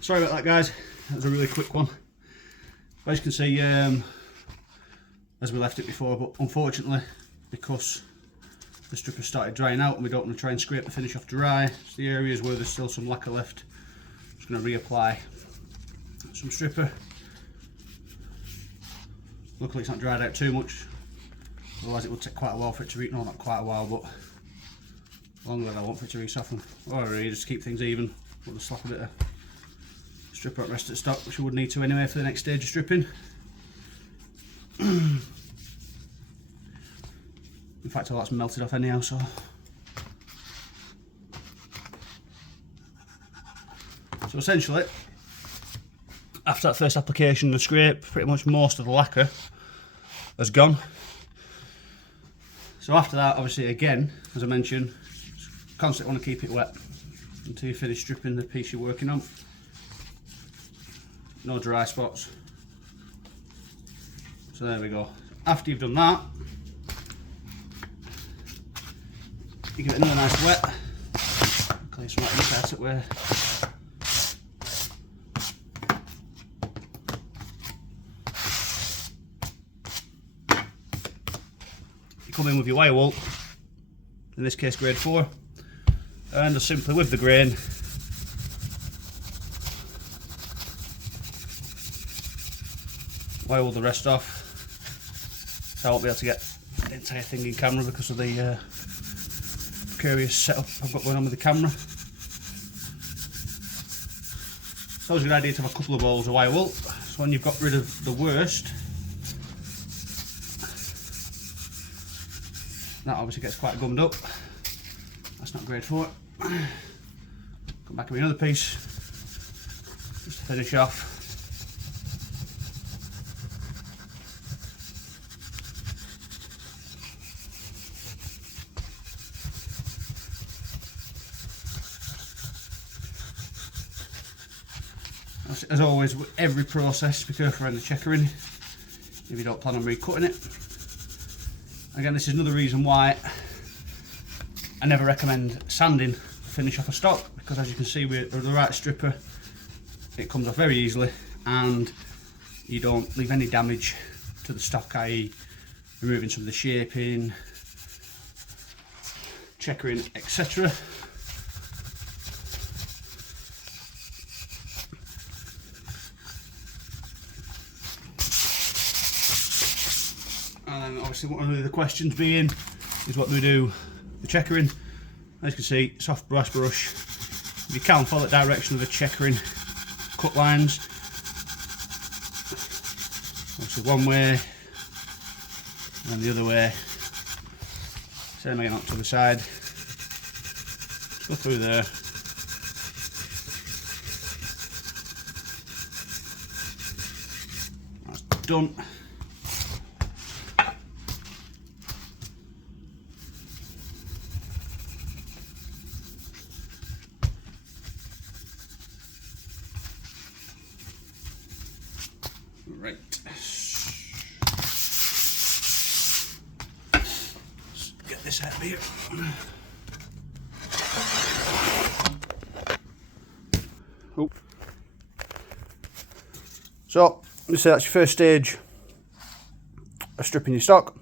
Sorry about that, guys. That was a really quick one. As you can see, as we left it before, but unfortunately, because the stripper started drying out and we don't want to try and scrape the finish off dry, it's the areas where there's still some lacquer left. I'm just going to reapply some stripper. Luckily it's not dried out too much, otherwise it would take quite a while for it to not quite a while, but longer than I want for it to re-soften. Or really just keep things even, we'll just slap a bit of stripper at rest at stock, which we would need to anyway for the next stage of stripping. In fact, all that's melted off anyhow, so. So essentially, after that first application of scrape, pretty much most of the lacquer has gone. So after that, obviously again, as I mentioned, constantly want to keep it wet until you finish stripping the piece you're working on. No dry spots. So there we go. After you've done that, you give it another nice wet. Clean some out it where. You come in with your wire wool, in this case grade 4, and just simply with the grain wire wool the rest off. So I won't be able to get the entire thing in camera because of the curious setup I've got going on with the camera. It's always a good idea to have a couple of balls of wire wool, so when you've got rid of the worst, that obviously gets quite gummed up. That's not great for it. Come back with another piece just to finish off. As always, with every process, be careful around the checkering if you don't plan on recutting it. Again, this is another reason why I never recommend sanding to finish off a stock, because as you can see with the right stripper, it comes off very easily and you don't leave any damage to the stock, i.e. removing some of the shaping, checkering, etc. And then obviously one of the questions being is what do we do the checkering. As you can see, soft brass brush. If you can follow the direction of the checkering cut lines, obviously one way and the other way, same again up to the side, go through there. That's done. Right. Let's get this out of here. Oh. So, let's say that's your first stage of stripping your stock.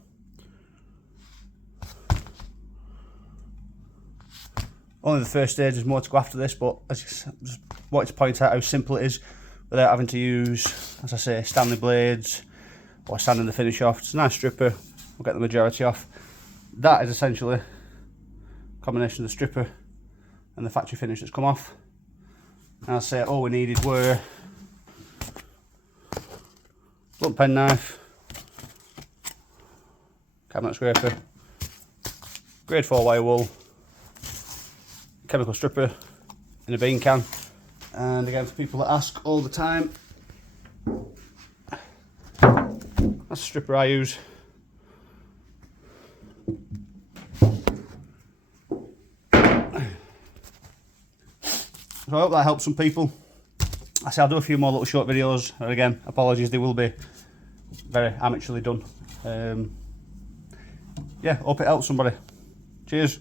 Only the first stage, there's more to go after this, but I just wanted to point out how simple it is without having to use, as I say, Stanley blades or sanding the finish off. It's a nice stripper, we'll get the majority off. That is essentially a combination of the stripper and the factory finish that's come off. And I'll say all we needed were blunt pen knife, cabinet scraper, grade 4 wire wool, chemical stripper in a bean can. And again, for people that ask all the time, that's the stripper I use. So I hope that helps some people. I say I'll do a few more little short videos, and again, apologies, they will be very amateurly done. Yeah, hope it helps somebody. Cheers.